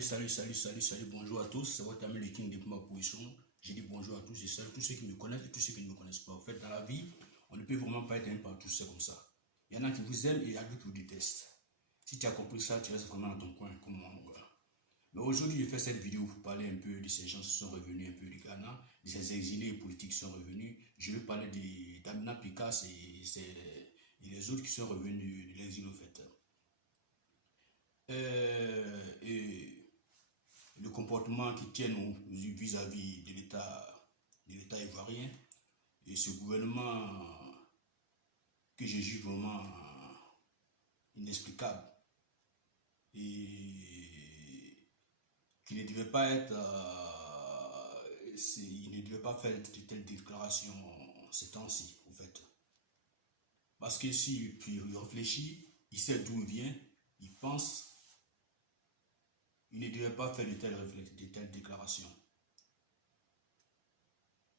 Salut, bonjour à tous, c'est votre ami le King de ma position. J'ai dit bonjour à tous et tous ceux qui me connaissent et tous ceux qui ne me connaissent pas. En fait, dans la vie, on ne peut vraiment pas être un partout, c'est comme ça. Il y en a qui vous aiment et il y a d'autres qui vous détestent. Si tu as compris ça, tu restes vraiment dans ton coin, comme moi. Voilà. Mais aujourd'hui, je fais cette vidéo pour parler un peu de ces gens qui sont revenus un peu du Ghana, de ces exilés politiques qui sont revenus. Je vais parler d'Amina Picasso et les autres qui sont revenus de l'exil, au fait. Et le comportement qui tiennent vis-à-vis de l'État ivoirien et ce gouvernement que je juge vraiment inexplicable et qui ne devait pas être il ne devait pas faire de telles déclarations ces temps-ci, en fait. Parce que si il réfléchit, il sait d'où il vient, il pense. Il ne devait pas faire de telles déclarations.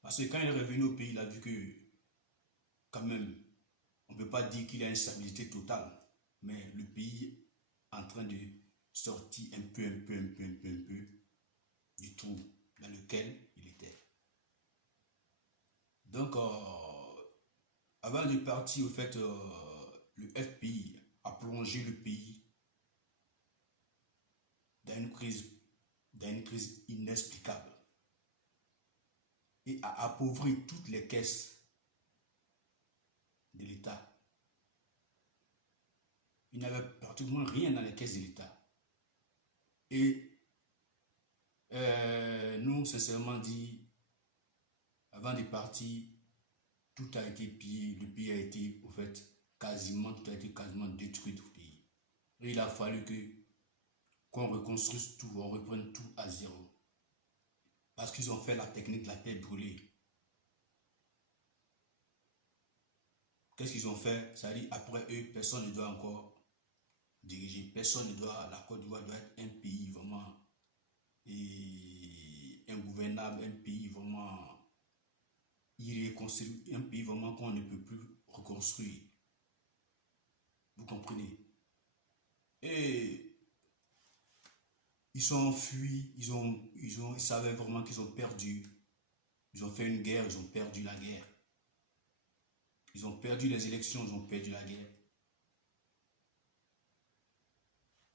Parce que quand il est revenu au pays, il a vu que, quand même, on ne peut pas dire qu'il y a une stabilité totale, mais le pays est en train de sortir un peu du trou dans lequel il était. Donc, avant de partir, au fait, le FPI a plongé le pays dans une crise inexplicable et a appauvri toutes les caisses de l'État. Il n'y avait pratiquement rien dans les caisses de l'État. Et nous, sincèrement dit, avant de partir, tout a été pillé, le pays a été, au fait, tout a été quasiment détruit, tout le pays. Et il a fallu qu'on reconstruise tout, on reprenne tout à zéro. Parce qu'ils ont fait la technique de la terre brûlée. Qu'est-ce qu'ils ont fait? Ça dit, après eux, personne ne doit encore diriger. Personne ne doit, la Côte d'Ivoire doit être un pays vraiment ingouvernable, un pays vraiment irréconciliable, un pays vraiment qu'on ne peut plus reconstruire. Vous comprenez? Et ils sont fuis, ils savaient vraiment qu'ils ont perdu. Ils ont fait une guerre, ils ont perdu la guerre. Ils ont perdu les élections, ils ont perdu la guerre.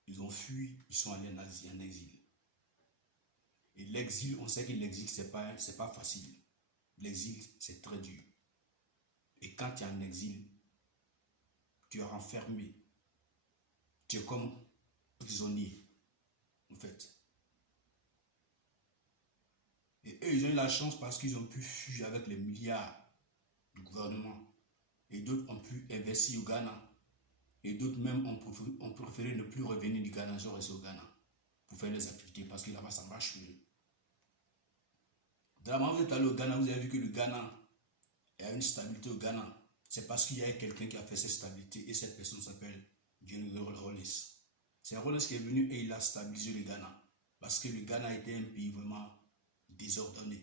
Ils ont fui, ils sont allés en exil. Et l'exil, on sait que l'exil, c'est pas facile. L'exil, c'est très dur. Et quand tu es en exil, tu es renfermé. Tu es comme prisonnier, en fait. Et eux, ils ont eu la chance parce qu'ils ont pu fuir avec les milliards du gouvernement. Et d'autres ont pu investir au Ghana. Et d'autres même ont préféré ne plus revenir du Ghana, ils sont restés au Ghana pour faire des activités parce que là-bas, ça marche mieux. Dans la manière vous êtes allé au Ghana, vous avez vu que le Ghana a une stabilité au Ghana. C'est parce qu'il y a quelqu'un qui a fait cette stabilité et cette personne s'appelle General Rawlings. C'est Rawlings qui est venu et il a stabilisé le Ghana. Parce que le Ghana était un pays vraiment désordonné.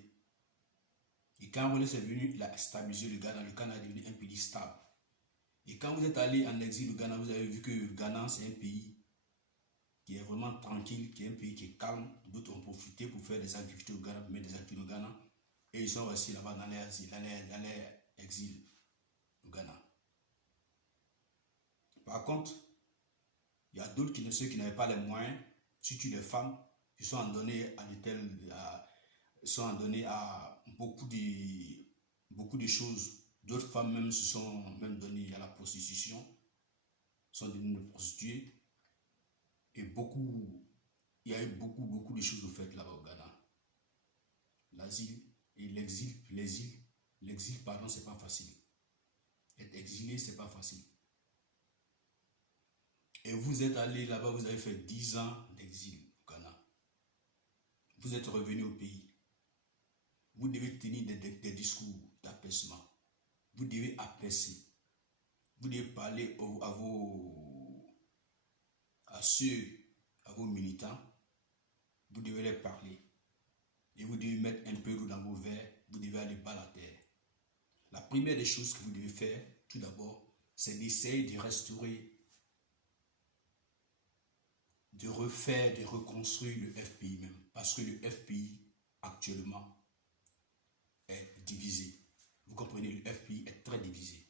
Et quand Rawlings est venu, il a stabilisé le Ghana est devenu un pays stable. Et quand vous êtes allé en exil au Ghana, vous avez vu que le Ghana, c'est un pays qui est vraiment tranquille, qui est un pays qui est calme. D'autres ont profité pour faire des activités au Ghana, pour mettre des activités au Ghana. Et ils sont restés là-bas dans leur exil au Ghana. Par contre, il y a d'autres ceux qui n'avaient pas les moyens, surtout les femmes, qui sont en donné à beaucoup beaucoup de choses. D'autres femmes même se sont même données à la prostitution, sont devenues prostituées. Et il y a eu beaucoup de choses au fait là-bas au Ghana. L'asile et l'exil, pardon, c'est pas facile. Être exilé, c'est pas facile. Et vous êtes allé là-bas, vous avez fait 10 ans d'exil au Ghana. Vous êtes revenu au pays. Vous devez tenir des discours d'apaisement. Vous devez apaiser. Vous devez parler à vos militants. Vous devez les parler. Et vous devez mettre un peu d'eau dans vos verres. Vous devez aller bas la terre. La première des choses que vous devez faire, tout d'abord, c'est d'essayer de restaurer, de refaire, de reconstruire le FPI même. Parce que le FPI, actuellement, est divisé. Vous comprenez, le FPI est très divisé.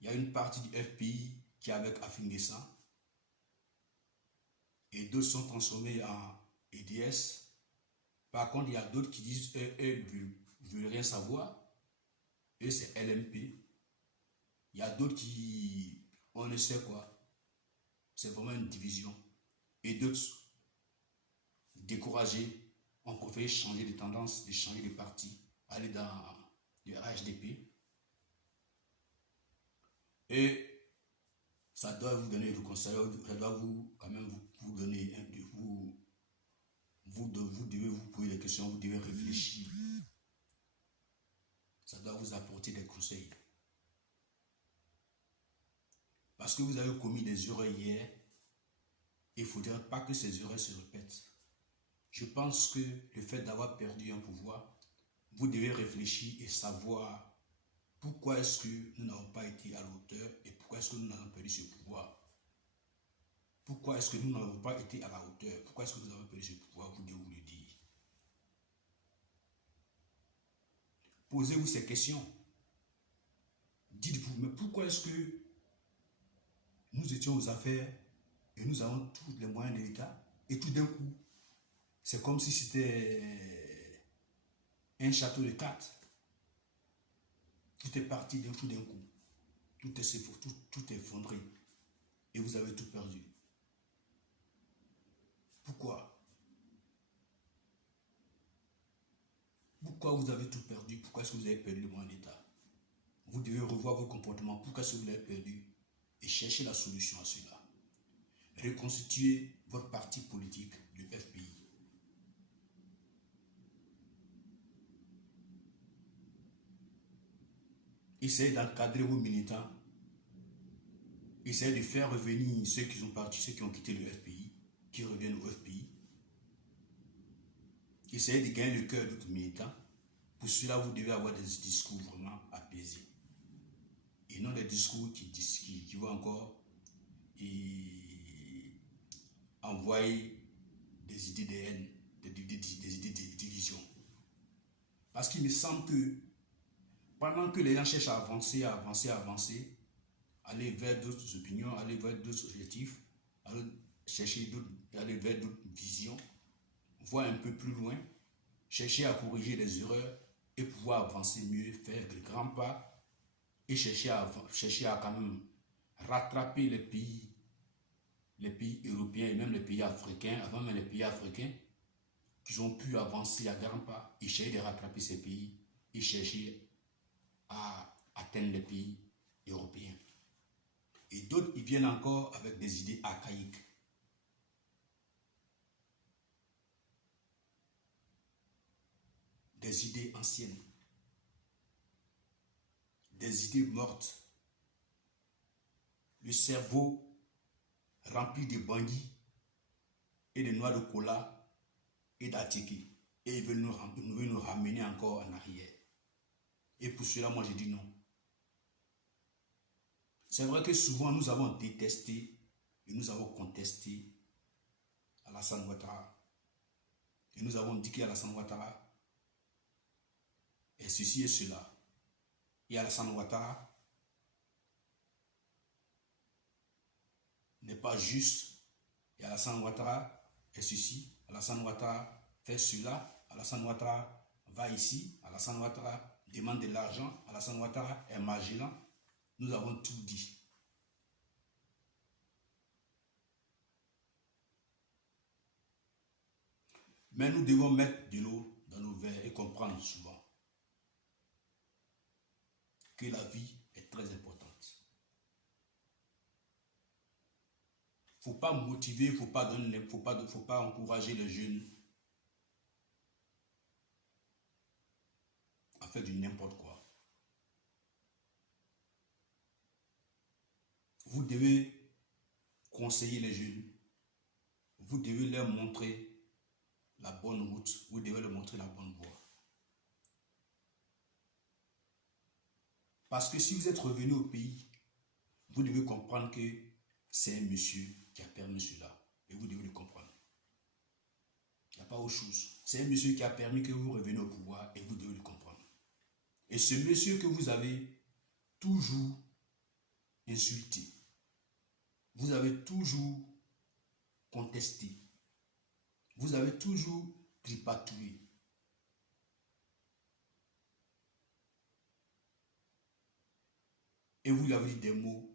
Il y a une partie du FPI qui est avec Afingessa et d'autres sont transformés en EDS. Par contre, il y a d'autres qui disent eux ne veulent rien savoir. Eux, c'est LMP. Il y a d'autres qui, on ne sait quoi. C'est vraiment une division. Et d'autres, découragés, ont préféré changer de tendance, de changer de parti, aller dans le HDP. Et ça doit vous donner du conseil, ça doit quand même vous donner, vous devez vous poser des questions, vous devez réfléchir. Ça doit vous apporter des conseils. Parce que vous avez commis des erreurs hier, il ne faudrait pas que ces erreurs se répètent. Je pense que le fait d'avoir perdu un pouvoir, vous devez réfléchir et savoir pourquoi est-ce que nous n'avons pas été à la hauteur et pourquoi est-ce que nous avons perdu ce pouvoir. Pourquoi est-ce que nous n'avons pas été à la hauteur? Pourquoi est-ce que nous avons perdu ce pouvoir? Vous devez vous le dire. Posez-vous ces questions. Dites-vous, mais pourquoi est-ce que nous étions aux affaires et nous avons tous les moyens de l'État et tout d'un coup, c'est comme si c'était un château de cartes. Tout est parti tout d'un coup. Tout est effondré. Et vous avez tout perdu. Pourquoi? Pourquoi vous avez tout perdu? Pourquoi est-ce que vous avez perdu le moyen d'État? Vous devez revoir vos comportements. Pourquoi est-ce que vous l'avez perdu? Et chercher la solution à cela. Reconstituer votre parti politique, le FPI. Essayez d'encadrer vos militants. Essayez de faire revenir ceux qui sont partis, ceux qui ont quitté le FPI, qui reviennent au FPI. Essayez de gagner le cœur d'autres militants. Pour cela, vous devez avoir des discours vraiment apaisés. Et non des discours qui vont encore envoyer des idées de haine, des idées de division. Parce qu'il me semble que pendant que les gens cherchent à avancer, aller vers d'autres opinions, aller vers d'autres objectifs, aller vers d'autres visions, voir un peu plus loin, chercher à corriger les erreurs et pouvoir avancer mieux, faire de grands pas et chercher à quand même rattraper les pays européens et même les pays africains, avant même les pays africains, qui ont pu avancer à grands pas et chercher de rattraper ces pays et chercher à atteindre les pays européens. Et d'autres, ils viennent encore avec des idées archaïques. Des idées anciennes. Des idées mortes. Le cerveau rempli de bandits et de noix de cola et d'attiqués. Et ils veulent nous ramener encore en arrière. Et pour cela, moi, je dis non. C'est vrai que souvent, nous avons détesté et nous avons contesté Alassane Ouattara. Et nous avons dit qu'Alassane Ouattara est ceci et cela. Et Alassane Ouattara n'est pas juste. Et Alassane Ouattara est ceci. Alassane Ouattara fait cela. Alassane Ouattara va ici, Alassane Ouattara demande de l'argent, Alassane Ouattara est Magellan. Nous avons tout dit. Mais nous devons mettre de l'eau dans nos verres et comprendre souvent que la vie est très importante. Il ne faut pas motiver, il ne faut pas donner, faut pas encourager les jeunes à faire du n'importe quoi. Vous devez conseiller les jeunes. Vous devez leur montrer la bonne route. Vous devez leur montrer la bonne voie. Parce que si vous êtes revenu au pays, vous devez comprendre que c'est un monsieur qui a permis cela. Et vous devez le comprendre. Il n'y a pas autre chose. C'est un monsieur qui a permis que vous reveniez au pouvoir et vous devez le comprendre. Et ce monsieur que vous avez toujours insulté, vous avez toujours contesté, vous avez toujours tripatouillé. Et vous lui avez dit des mots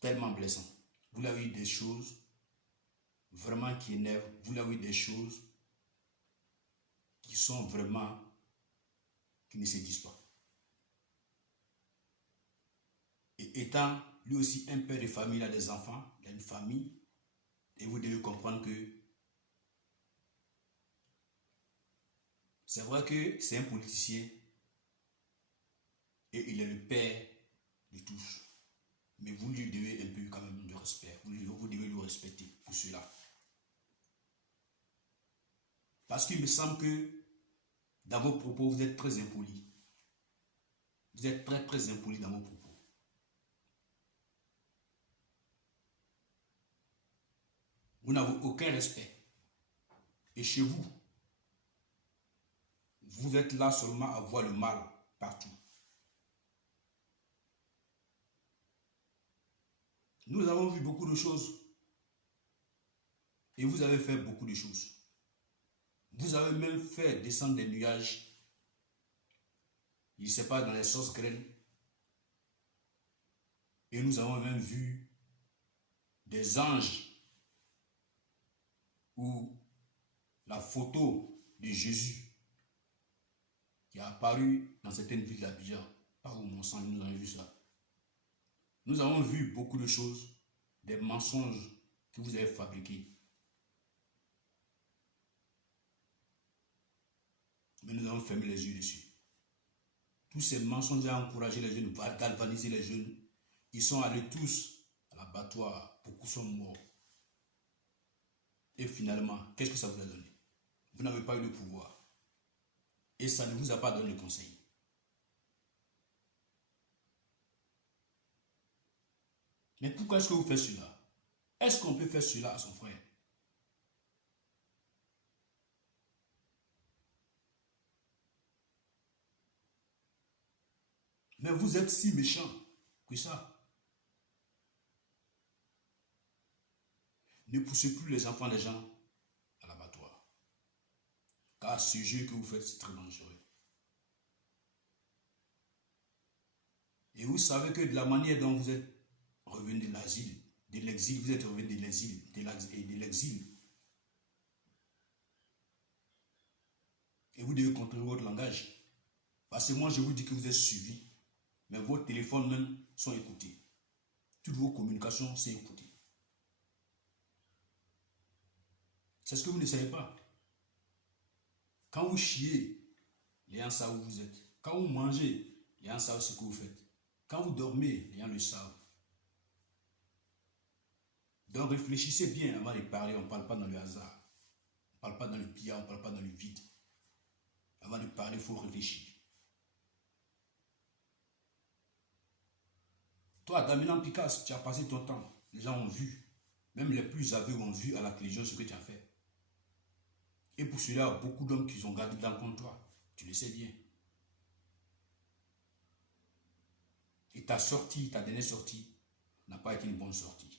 tellement blessants. Vous lui avez dit des choses vraiment qui énervent. Vous lui avez dit des choses qui sont vraiment, qui ne se disent pas. Et étant lui aussi un père de famille, il a des enfants, il a une famille, et vous devez comprendre que c'est vrai que c'est un politicien et il est le père de tous. Mais vous lui devez un peu quand même de respect. Vous devez le respecter pour cela. Parce qu'il me semble que dans vos propos, vous êtes très impoli. Vous êtes très très impoli dans vos propos. Vous n'avez aucun respect. Et chez vous, vous êtes là seulement à voir le mal partout. Nous avons vu beaucoup de choses. Et vous avez fait beaucoup de choses. Vous avez même fait descendre des nuages. Je ne sais pas, dans les sauces graines. Et nous avons même vu des anges ou la photo de Jésus qui a apparu dans certaines villes d'Abidjan. Par où mon sang, nous avons vu ça. Nous avons vu beaucoup de choses, des mensonges que vous avez fabriqués. Mais nous avons fermé les yeux dessus. Tous ces mensonges ont encouragé les jeunes, galvaniser les jeunes. Ils sont allés tous à l'abattoir. Beaucoup sont morts. Et finalement, qu'est-ce que ça vous a donné? Vous n'avez pas eu le pouvoir. Et ça ne vous a pas donné le conseil. Mais pourquoi est-ce que vous faites cela? Est-ce qu'on peut faire cela à son frère? Mais vous êtes si méchant que ça. Ne poussez plus les enfants des gens à l'abattoir. Car ce jeu que vous faites, c'est très dangereux. Et vous savez que de la manière dont vous êtes revenu de l'asile, de l'exil, vous êtes revenu de l'exil, de l'exil. Et vous devez contrôler votre langage. Parce que moi, je vous dis que vous êtes suivi. Mais vos téléphones même sont écoutés. Toutes vos communications sont écoutées. C'est ce que vous ne savez pas. Quand vous chiez, les gens savent où vous êtes. Quand vous mangez, les gens savent ce que vous faites. Quand vous dormez, les gens le savent. Donc réfléchissez bien avant de parler. On ne parle pas dans le hasard. On ne parle pas dans le pillard, on ne parle pas dans le vide. Avant de parler, il faut réfléchir. Toi, Damien Picasso, tu as passé ton temps. Les gens ont vu. Même les plus aveugles ont vu à la télévision ce que tu as fait. Et pour cela, beaucoup d'hommes qui ont gardé dans le compte toi. Tu le sais bien. Et ta sortie, ta dernière sortie, n'a pas été une bonne sortie.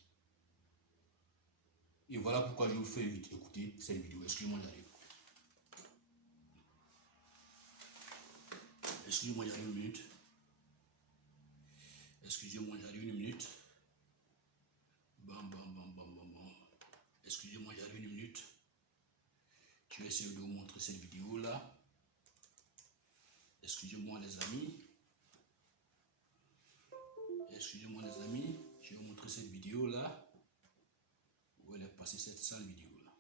Et voilà pourquoi je vous fais vite écouter cette vidéo. Excusez-moi d'aller. Excusez-moi, j'arrive une minute. Excusez-moi, j'arrive une minute. Bam, bam, bam, bam, bam, bam. Excusez-moi, j'arrive une minute. Je vais essayer de vous montrer cette vidéo-là. Excusez-moi, les amis. Excusez-moi, les amis. Je vais vous montrer cette vidéo-là. Où elle est passée, cette sale vidéo-là.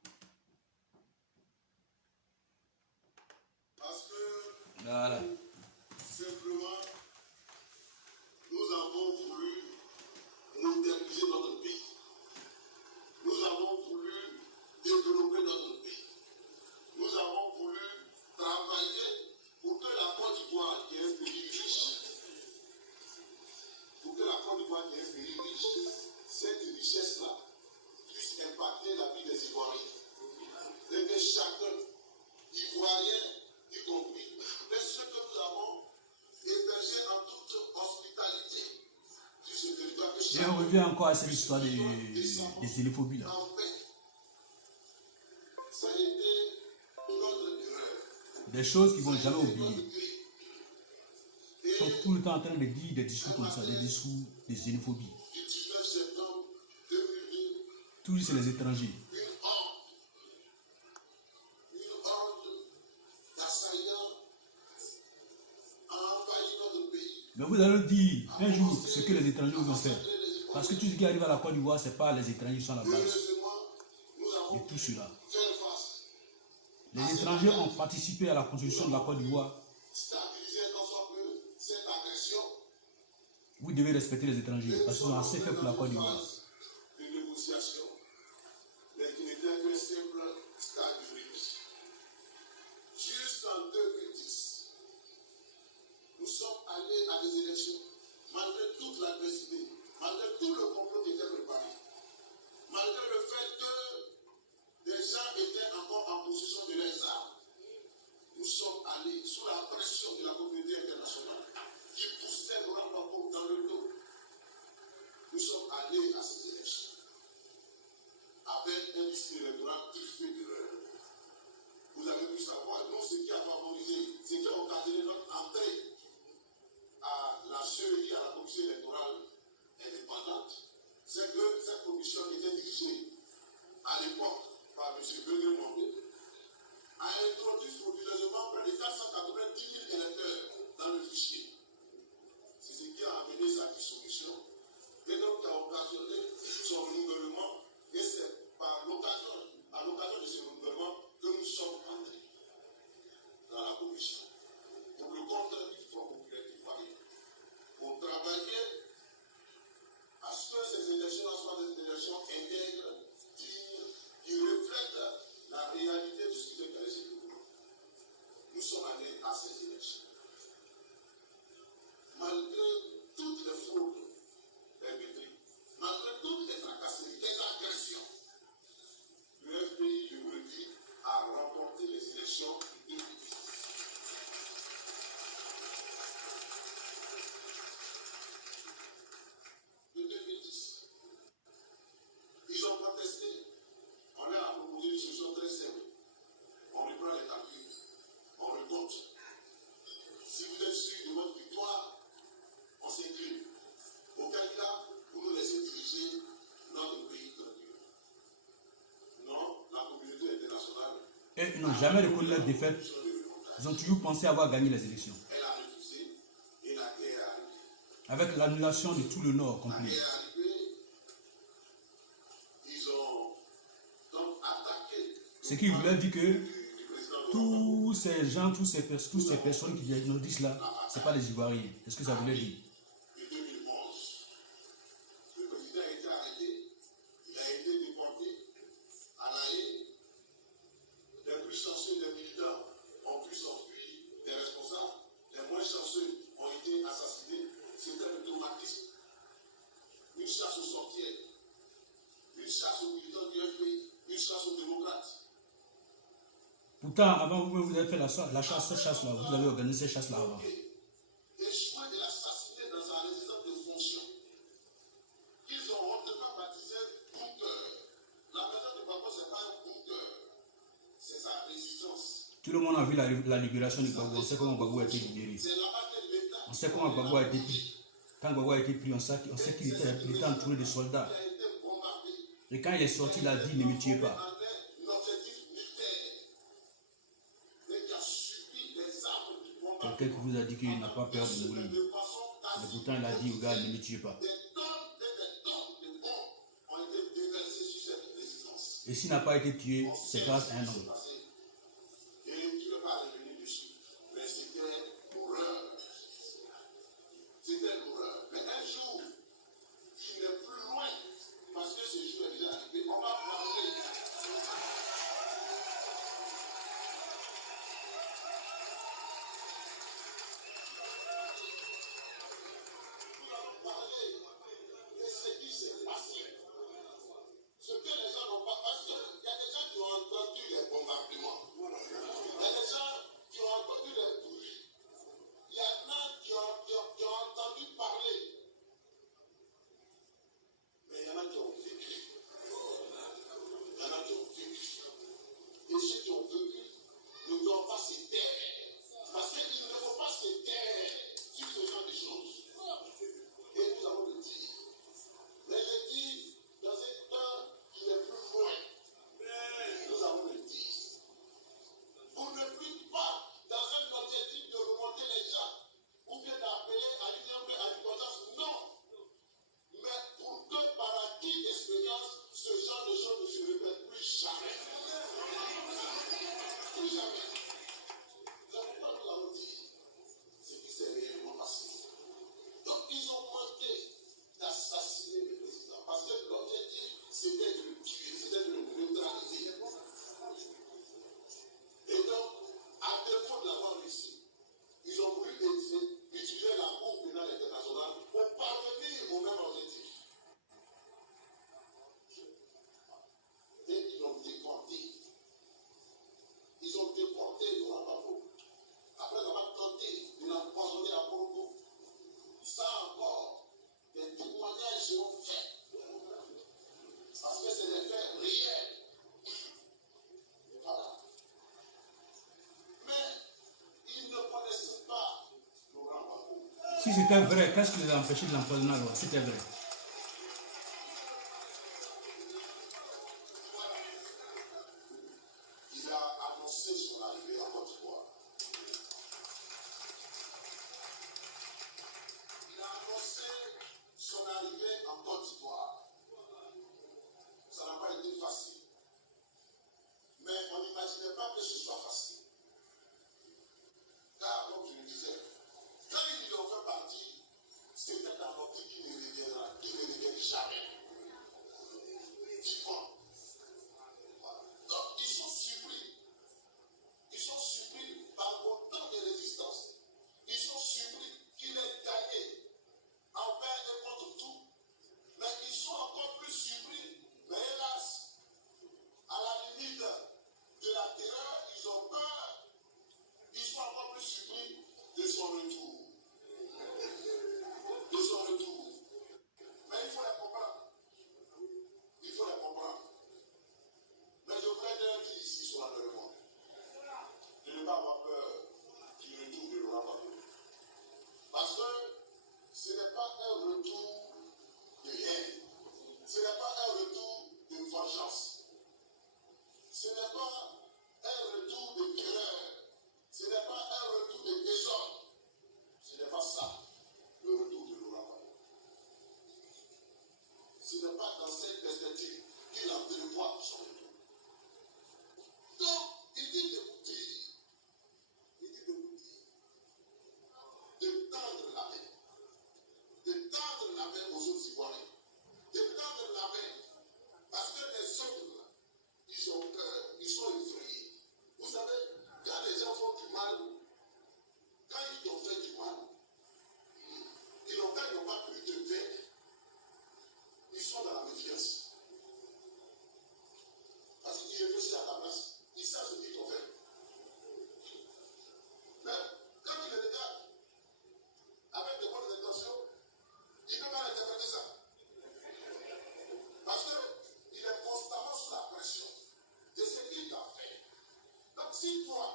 Parce que, Voilà. simplement, nous avons voulu moderniser notre pays. Nous avons voulu développer notre pays. Nous avons voulu travailler pour que la Côte d'Ivoire, qui est un pays riche, pour que la Côte d'Ivoire, qui est un pays riche, cette richesse-là puisse impacter la vie des Ivoiriens. Et que chacun, Ivoirien y compris, mais ce que nous avons hébergé en toute hospitalité sur ce territoire. Et on revient encore à cette histoire des xénophobies là. Ça a été notre erreur. Des choses qu'ils ne vont jamais oublier. Ils sont tout le temps en train de dire des discours comme ça, des discours de xénophobie. Du 19 septembre 2002, Toujours c'est les étrangers. une horde d'assaillants a envahi notre pays. Mais vous allez dire un jour ce que les étrangers vous ont fait. Parce que tout ce qui arrive à la Côte d'Ivoire, ce n'est pas les étrangers qui sont à la base Heureusement, nous de avons tout cela. fait face, Les étrangers ont participé à la construction de la Côte d'Ivoire. stabiliser tant soit peu cette agression. Vous devez respecter les étrangers parce qu'ils ont assez fait pour la Côte d'Ivoire. Une négociation, mais qui n'était qu'un simple stade juridique. Jusqu'en 2010, nous sommes allés à des élections, malgré toute l'adversité, malgré tout le complot qui était préparé, malgré le fait que des gens étaient encore en possession de leurs armes. Nous sommes allés sous la pression de la communauté internationale qui poussait Laurent Gbagbo dans le dos. Nous sommes allés à ces élections avec un discours électoral truffé d'erreurs. Vous avez pu savoir, nous, ce qui a favorisé, ce qui a occasionné notre entrée à la CEI, à la commission électorale indépendante, c'est que cette commission était dirigée à l'époque par M. Begré Mondé, a introduit frauduleusement près de 490 000 électeurs dans le fichier. C'est ce qui a amené sa dissolution et donc qui a occasionné son renouvellement. Et c'est à l'occasion de ce renouvellement que nous sommes entrés dans la commission pour le compte du Front populaire ivoirien, pour travailler à ce que ces élections soient des élections intègres qui reflètent la réalité de ce qui se passe chez nous. Nous sommes allés à ces élections. Malgré toutes les fraudes perpétrées, malgré toutes les tracasseries, les agressions, le FPI, je vous le dis, a remporté les élections de 2010. De 2010. Ils ont protesté. On leur a proposé une solution très simple. On reprend les calculs. On recompte. Si vous êtes sûr de votre victoire, on s'incline. Auquel cas, vous nous laissez diriger notre pays tranquille. Non, la communauté internationale. Et ils n'ont jamais reconnu leur défaite. Ils ont toujours pensé avoir gagné les élections. Elle a refusé et la guerre est arrivée. Avec l'annulation de tout le Nord La complet. guerre est arrivée. Ils ont donc attaqué. Ce qui voulait dire que Du président tous ces gens, toutes ces personnes qui diagnosticent là, ce n'est pas les Ivoiriens. Est-ce que ça voulait dire? de 2011. Le président a été arrêté, il a été déporté à La Haye. Les plus chanceux des militants ont pu s'enfuir, des responsables. Les moins chanceux ont été assassinés. C'était le traumatisme. Une chasse aux sorcières, une chasse aux militants du FPI, une chasse aux démocrates. Pourtant, avant vous avez fait la chasse, cette chasse-là. Vous avez organisé cette chasse-là avant. Échoué de l'assassiner dans sa résidence de fonction. Ils ont honteusement baptisé bunker. La maison de Gbagbo, ce n'est pas un bunker, c'est sa résidence. Tout le monde a vu la libération de Gbagbo. On sait comment Gbagbo a été libéré. On sait comment Gbagbo a été pris. Quand Gbagbo a été pris, on sait qu'il était entouré de soldats. Et quand il est sorti, il a dit, ne me tuez pas. Quelqu'un qui vous a dit qu'il n'a pas peur de mourir. Mais pourtant, il a dit au gars, ne me tuez pas. Et s'il n'a pas été tué, c'est grâce à un homme. Si c'était vrai, qu'est-ce qui les a empêchés de l'empoisonner alors? C'était vrai. Il a annoncé son arrivée en Côte d'Ivoire. Il a annoncé son arrivée en Côte d'Ivoire. Ça n'a pas été facile. Mais on n'imaginait pas que ce soit facile. Car, comme je le disais, quand ils en fait partie, c'était dans l'optique qui ne reviennent jamais. Vivant. Donc, ils sont surpris. Ils sont surpris par autant de résistance. Ils sont surpris qu'il ait gagné envers et contre tout. Mais ils sont encore plus surpris. Mais hélas, à la limite de la terreur, ils ont peur. Ils sont encore plus surpris de son retour. De son retour. Mais il faut les comprendre. Il faut les comprendre. Mais je voudrais dire qu'ils ici sont dans le monde. De ne pas avoir peur du retour de Laurent Gbagbo. Parce que ce n'est pas un retour de haine. Ce n'est pas un retour de vengeance. Ce n'est pas un retour de terreur. Ce n'est pas un retour de désordre. Ce n'est pas ça, le retour de Laurent Gbagbo. Ce n'est pas dans cette perspective qu'il a prévoir son retour. Donc, il dit de vous dire, de tendre la main, aux autres Ivoiriens, de tendre la main, parce que les autres, là, ils ont peur, ils sont effrayés. Vous savez, quand les gens font du mal, quand ils ont fait du mal, ils n'ont pas pris de peine, ils sont dans la méfiance. Parce qu'ils réfléchissent à la place. Ils savent ce qu'ils ont fait. Mais quand ils les regardent avec de bonnes intentions, ils ne peuvent pas interpréter ça. Parce qu'il est constamment sous la pression de ce qu'il t'a fait. Donc si toi,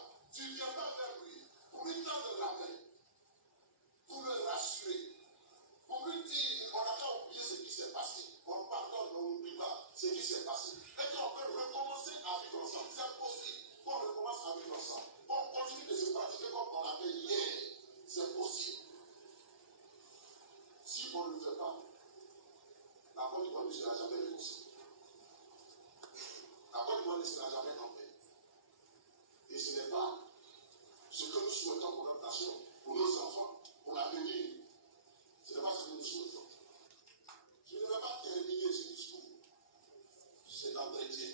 d'Ivoire ne sera jamais réconciliée. La Côte d'Ivoire ne sera jamais en paix. Et ce n'est pas ce que nous souhaitons pour notre nation, pour nos enfants, pour l'avenir. Ce n'est pas ce que nous souhaitons. Je ne vais pas terminer ce discours, cet entretien,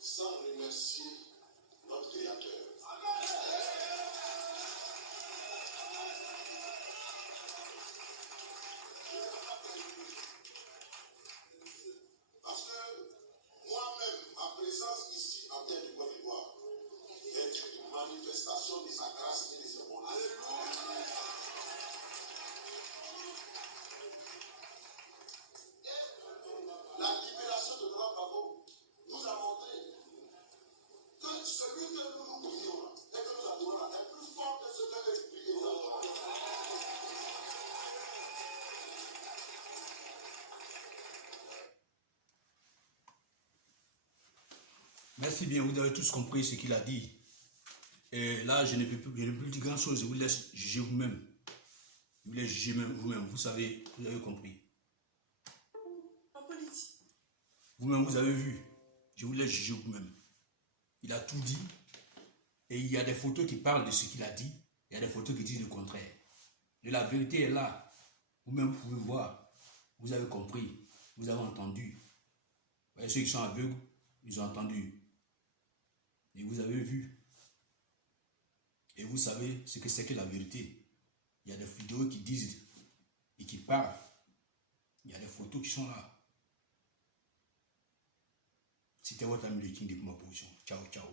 sans remercier notre Créateur. Parce que moi-même, ma présence ici en terre de Côte d'Ivoire est une manifestation de sa grâce et de ses bontés. La libération de Laurent Gbagbo nous a montré que celui que nous prions et que nous adorons est plus fort que ce que l'esprit est adorant. Merci bien, vous avez tous compris ce qu'il a dit. Et là, je ne peux plus dire grand chose, je vous laisse juger vous-même. Je vous laisse juger vous-même, vous savez, vous avez compris. Vous-même, vous avez vu. Je vous laisse juger vous-même. Il a tout dit. Et il y a des photos qui parlent de ce qu'il a dit. Il y a des photos qui disent le contraire. Et la vérité est là. Vous-même, vous pouvez voir. Vous avez compris. Vous avez entendu. Et ceux qui sont aveugles, ils ont entendu. Et vous avez vu. Et vous savez ce que c'est que la vérité. Il y a des vidéos qui disent et qui parlent. Il y a des photos qui sont là. C'était votre ami le King de ma position. Ciao, ciao.